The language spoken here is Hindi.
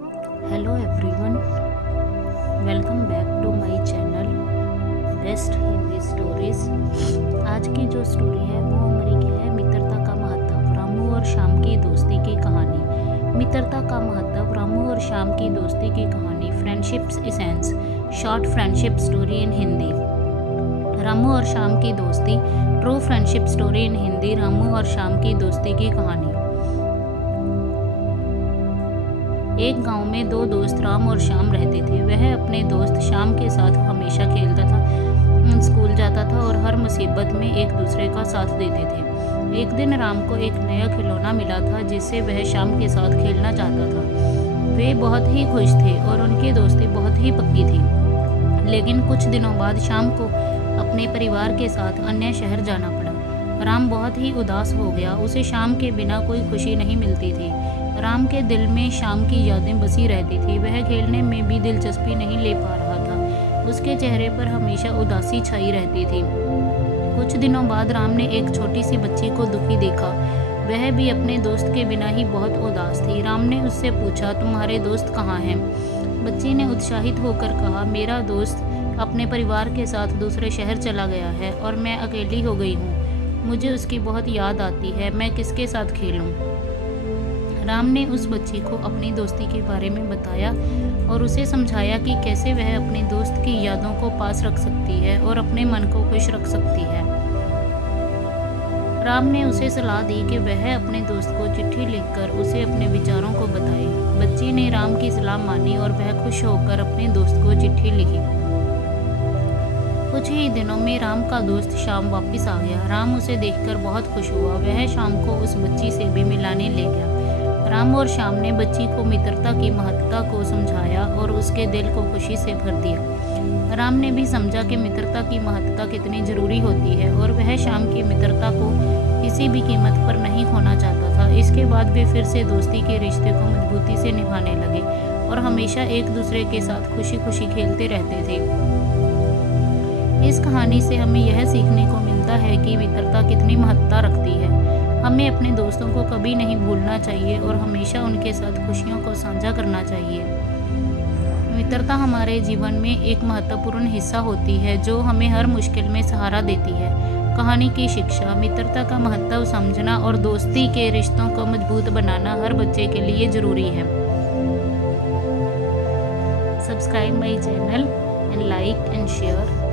Hello everyone, welcome back to my channel best Hindi stories. आज की जो स्टोरी है वो हमारी क्या है, मित्रता का महत्व, रामू और श्याम की दोस्ती की कहानी। मित्रता का महत्व, रामू और श्याम की दोस्ती की कहानी। Friendships essence, short friendship story in Hindi. Ramu और श्याम की दोस्ती, true friendship story in Hindi. Ramu और श्याम की दोस्ती की कहानी। एक गांव में दो दोस्त राम और श्याम रहते थे। वह अपने दोस्त श्याम के साथ हमेशा खेलता था, स्कूल जाता था और हर मुसीबत में एक दूसरे का साथ देते थे। एक दिन राम को एक नया खिलौना मिला था जिससे वह श्याम के साथ खेलना चाहता था। वे बहुत ही खुश थे और उनकी दोस्ती बहुत ही पक्की थी। लेकिन कुछ दिनों बाद श्याम को अपने परिवार के साथ अन्य शहर जाना पड़ा। राम बहुत ही उदास हो गया। उसे श्याम के बिना कोई खुशी नहीं मिलती थी। राम के दिल में श्याम की यादें बसी रहती थी। वह खेलने में भी दिलचस्पी नहीं ले पा रहा था। उसके चेहरे पर हमेशा उदासी छाई रहती थी। कुछ दिनों बाद राम ने एक छोटी सी बच्ची को दुखी देखा। वह भी अपने दोस्त के बिना ही बहुत उदास थी। राम ने उससे पूछा, तुम्हारे दोस्त कहाँ हैं? बच्ची ने उत्साहित होकर कहा, मेरा दोस्त अपने परिवार के साथ दूसरे शहर चला गया है और मैं अकेली हो गई हूँ। मुझे उसकी बहुत याद आती है। मैं किसके साथ खेलूं? राम ने उस बच्ची को अपनी दोस्ती के बारे में बताया और उसे समझाया कि कैसे वह अपने दोस्त की यादों को पास रख सकती है और अपने मन को खुश रख सकती है। राम ने उसे सलाह दी कि वह अपने दोस्त को चिट्ठी लिखकर उसे अपने विचारों को बताए। बच्ची ने राम की सलाह मानी और वह खुश होकर अपने दोस्त को चिट्ठी लिखी। कुछ ही दिनों में राम का दोस्त श्याम वापस आ गया। राम उसे देखकर बहुत खुश हुआ। वह श्याम को उस बच्ची से भी मिलाने ले गया। राम और श्याम ने बच्ची को मित्रता की महत्ता को समझाया और उसके दिल को खुशी से भर दिया। राम ने भी समझा कि मित्रता की महत्ता कितनी जरूरी होती है और वह श्याम की मित्रता को किसी भी कीमत पर नहीं खोना चाहता था। इसके बाद वे फिर से दोस्ती के रिश्ते को मजबूती से निभाने लगे और हमेशा एक दूसरे के साथ खुशी खुशी खेलते रहते थे। इस कहानी से हमें यह सीखने को मिलता है कि मित्रता कितनी महत्ता रखती है। हमें अपने दोस्तों को कभी नहीं भूलना चाहिए और हमेशा उनके साथ खुशियों को साझा करना चाहिए। मित्रता हमारे जीवन में एक महत्वपूर्ण हिस्सा होती है जो हमें हर मुश्किल में सहारा देती है। कहानी की शिक्षा, मित्रता का महत्व समझना और दोस्ती के रिश्तों को मजबूत बनाना हर बच्चे के लिए जरूरी है। Subscribe my channel and like and share.